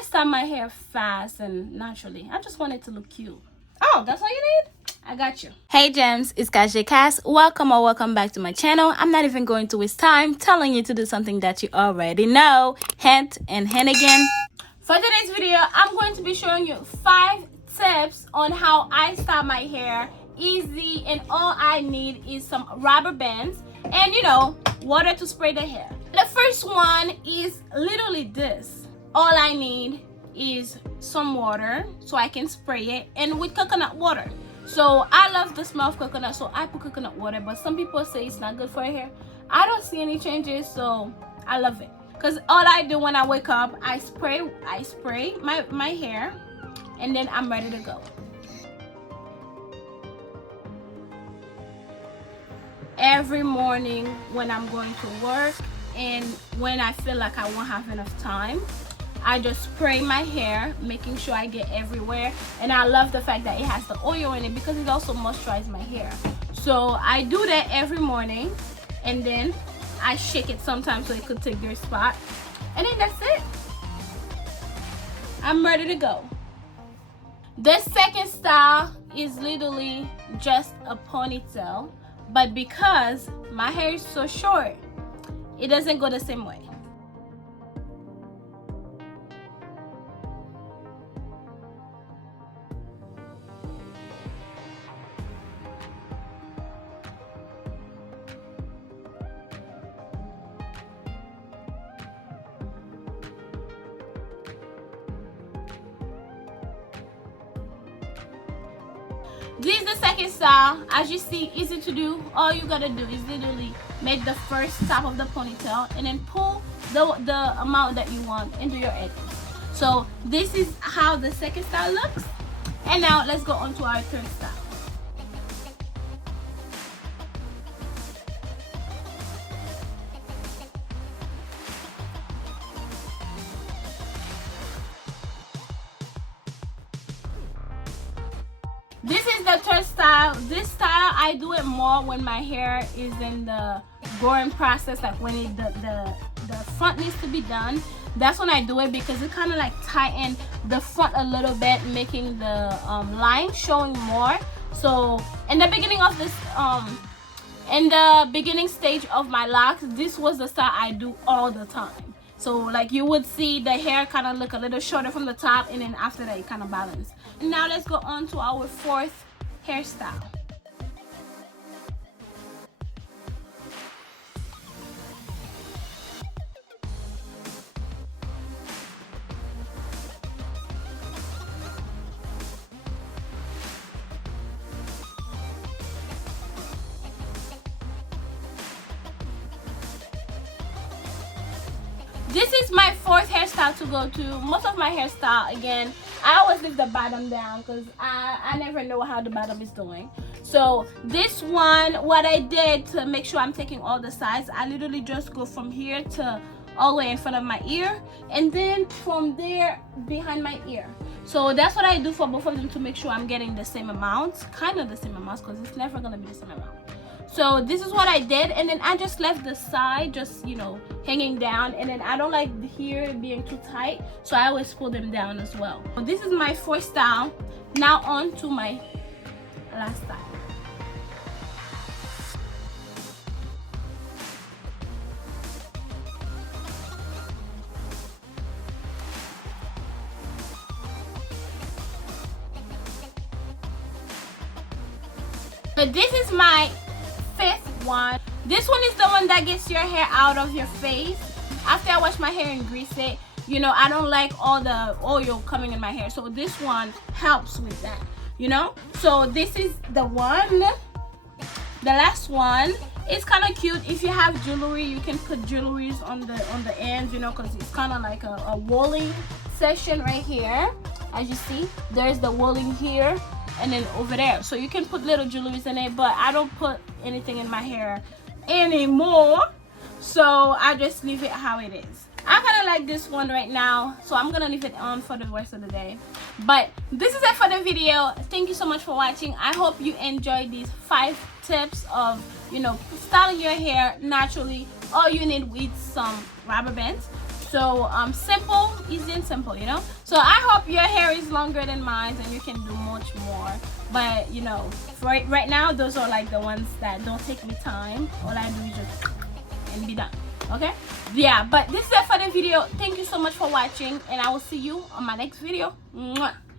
want to style my hair fast and naturally. I just want it to look cute. Oh, that's all you need? I got you. Hey gems, it's Cassjcass. Welcome back to my channel. I'm not even going to waste time telling you to do something that you already know. Hint and hint again. For today's video, I'm going to be showing you 5 tips on how I style my hair. Easy, and all I need is some rubber bands and water to spray the hair. The first one is literally this. All I need is some water so I can spray it, and with coconut water. So I love the smell of coconut, so I put coconut water, but some people say it's not good for hair. I don't see any changes, so I love it. Because all I do when I wake up, I spray my hair, and then I'm ready to go. Every morning when I'm going to work and when I feel like I won't have enough time, I just spray my hair, making sure I get everywhere. And I love the fact that it has the oil in it because it also moisturizes my hair. So I do that every morning, and then I shake it sometimes so it could take their spot, and then that's it. I'm ready to go. The second style is literally just a ponytail, but because my hair is so short, it doesn't go the same way. This is the second style. As you see, easy to do. All you gotta do is literally make the first top of the ponytail and then pull the amount that you want into your edges. So this is how the second style looks. And now let's go on to our third style. This is the third style. This style, I do it more when my hair is in the growing process, like when the front needs to be done. That's when I do it because it kind of like tighten the front a little bit, making the line showing more. So in the beginning of this, in the beginning stage of my locks, this was the style I do all the time. So like you would see the hair kind of look a little shorter from the top, and then after that it kind of balance. Now let's go on to our fourth hairstyle. This is my fourth hairstyle to go to. Most of my hairstyle, again, I always leave the bottom down because I never know how the bottom is doing. So this one, what I did to make sure I'm taking all the sides, I literally just go from here to all the way in front of my ear, and then from there behind my ear. So that's what I do for both of them to make sure I'm getting the same amount, kind of the same amount, because it's never gonna be the same amount. So this is what I did, and then I just left the side just hanging down, and then I don't like here being too tight, so I always pull them down as well. So this is my fourth style. Now on to my last style. So this is my fifth one. This one is the one that gets your hair out of your face. After I wash my hair and grease it, I don't like all the oil coming in my hair, so this one helps with that. So this is the one. The last one. It's kind of cute. If you have jewelry, you can put jewelries on the ends, because it's kind of like a walling section right here. As you see, there's the walling here and then over there, so you can put little jewelries in it, but I don't put anything in my hair anymore, so I just leave it how it is. I kind of like this one right now, so I'm gonna leave it on for the rest of the day. But this is it for the video. Thank you so much for watching. I hope you enjoyed these 5 tips of styling your hair naturally. All you need is some rubber bands, So simple, easy and simple, you know. So I hope your hair is longer than mine and you can do much more. But you know, right now those are like the ones that don't take me time. All I do is just and be done. Okay, yeah, but this is it for the video. Thank you so much for watching, and I will see you on my next video. Mwah.